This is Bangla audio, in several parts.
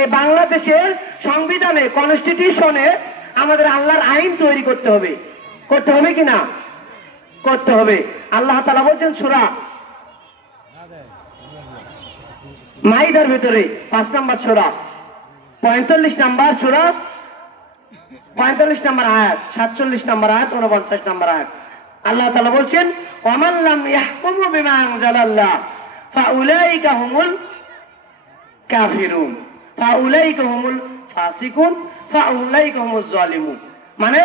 এই বাংলাদেশের সংবিধানে কনস্টিটিউশনে আমাদের আল্লাহর আইন তৈরি করতে হবে। করতে হবে কি না? করতে হবে। আল্লাহ তালা বলছেন সুরা মাইদার ভেতরে পাঁচ নাম্বার সুরা, পঁয়তাল্লিশ নাম্বার সুরা, পঁয়তাল্লিশ নাম্বার আয়াত, সাতচল্লিশ নাম্বার আয়াত উনপঞ্চাশ নাম্বার আয়াত। আল্লাহ তালা বলছেন ওমাল্লাম ইয়াহকুমু বিমা আনজালাল্লাহ, ফাউলাইকা হুমুল কাফিরুন। মানে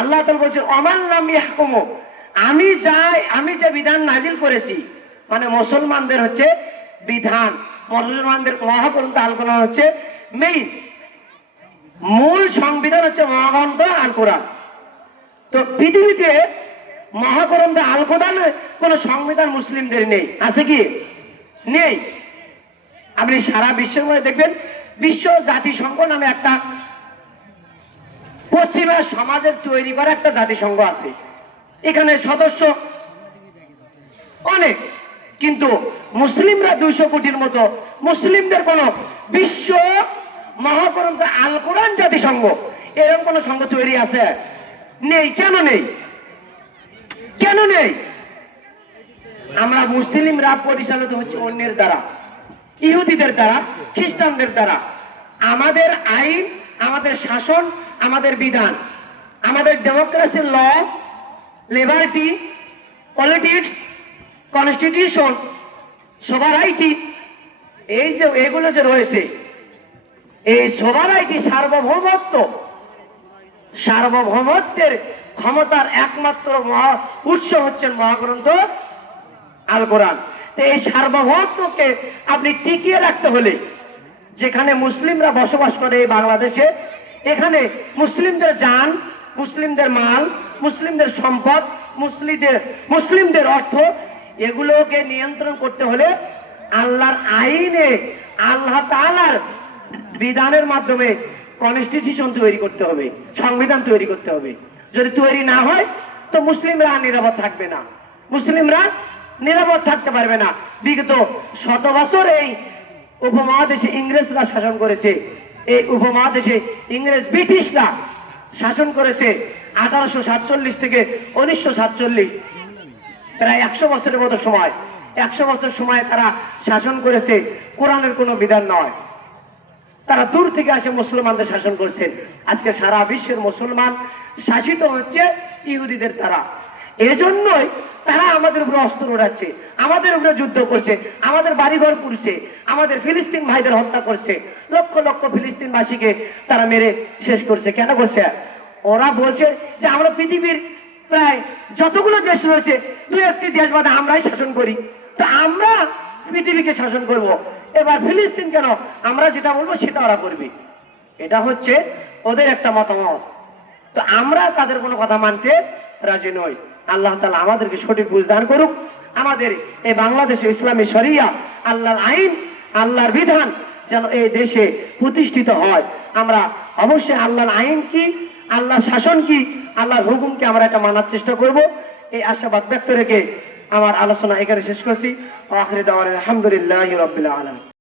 আল্লাহ তাআলা বলছেন ওমাল্লাম ইয়াহকুমু। আমি যাই, আমি যে বিধান নাজিল করেছি মানে মুসলমানদের হচ্ছে বিধান। মুসলমানদের মহাগ্রন্থ আল হচ্ছে মেইন। মূল সংবিধান হচ্ছে মহাগ্রন্থ আল কোরআন তো পৃথিবীতে মহাগ্রন্থ আল কোরআন কোন সংবিধান মুসলিমদের নেই। আছে কি? নেই। আপনি সারা বিশ্বের মধ্যে দেখবেন, বিশ্ব জাতিসংঘ নামে একটা পশ্চিমা সমাজের তৈরি করা একটা জাতিসংঘ আছে। এখানে সদস্য অনেক, কিন্তু মুসলিমরা দুইশো কোটির মতো, মুসলিমদের কোন বিশ্ব মহাগ্রন্থ আল কোরআন জাতিসংঘ, এরকম কোন সংঘ তৈরি আছে? নেই, কেন নেই? কেন নেই? আমরা মুসলিমরা পরিচালিত হচ্ছে অন্যের দ্বারা। ইহুদিদের দ্বারা, খ্রিস্টানদের দ্বারা। আমাদের আইন, আমাদের শাসন, আমাদের বিধান, আমাদের ডেমোক্রেসির ল লিবার্টি পলিটিক্স কনস্টিটিউশন সবার সোভারাইটি এই যে, এগুলো যে রয়েছে, এই সবার সোভারাইটি সার্বভৌমত্ব, সার্বভৌমত্বের ক্ষমতার একমাত্র মহা উৎস হচ্ছেন মহাগ্রন্থ আল কোরআন তো এই সার্বভৌমত্বকে আপনি টিকিয়ে রাখতে হলে যেখানে মুসলিমরা বসবাস করে এই বাংলাদেশে, এখানে মুসলিমদের যান, মুসলিমদের মাল, মুসলিমদের সম্পদ, মুসলিমদের মুসলিমদের অর্থ, এগুলোকে নিয়ন্ত্রণ করতে হলে আল্লাহর আইনে, আল্লাহ তাআলার বিধানের মাধ্যমে কনস্টিটিউশন তৈরি করতে হবে, সংবিধান তৈরি করতে হবে। যদি তৈরি না হয়, তো মুসলিমরা নিরাপদ থাকবে না। মুসলিমরা নিরাপদ থাকতে পারবে না। বিগত শত বছর এই উপমহাদেশে ইংরেজরা শাসন করেছে। এই উপমহাদেশে ইংরেজ ব্রিটিশরা শাসন করেছে আঠারোশো সাতচল্লিশ থেকে উনিশশো সাতচল্লিশ, প্রায় একশো বছরের মতো সময়। একশো বছর সময় তারা শাসন করেছে, কোরআনের কোনো বিধান নয়। তারা দূর থেকে আসে মুসলমানদের শাসন করছেন আজকে সারা বিশ্বের মুসলমান শাসিত হচ্ছে ইহুদিদের দ্বারা। এজন্যই তারা আমাদের উপরে অস্ত্র উড়াচ্ছে, আমাদের উপরে যুদ্ধ করছে, আমাদের বাড়িঘর পুড়ছে, আমাদের ফিলিস্তিন ভাইদের হত্যা করছে। লক্ষ লক্ষ ফিলিস্তিন ফিলিস্তিনবাসীকে তারা মেরে শেষ করছে। কেন করছে? ওরা বলছে যে আমরা পৃথিবীর প্রায় যতগুলো দেশ রয়েছে দু একটি দেশ বাদে আমরাই শাসন করি। তো আমরা পৃথিবীকে শাসন করব। এবার ফিলিস্তিন কেন? আমরা যেটা বলব সেটা ওরা করবে। এটা হচ্ছে ওদের একটা মতামত। তো আমরা তাদের কোনো কথা মানতে রাজি নই। আল্লাহ তালা আমাদেরকে সঠিক বুঝদান করুক। আমাদের এই বাংলাদেশে ইসলামী শরিয়া, আল্লাহর আইন, আল্লাহর বিধান যেন এই দেশে প্রতিষ্ঠিত হয়। আমরা অবশ্যই আল্লাহর আইন কি, আল্লাহর শাসন কি, আল্লাহর হুকুমকে আমরা এটা মানার চেষ্টা করব। এই আশাবাদ ব্যক্ত রেখে আমার আলোচনা এখানে শেষ করছি। আলহামদুলিল্লাহ রবিল্লা আলম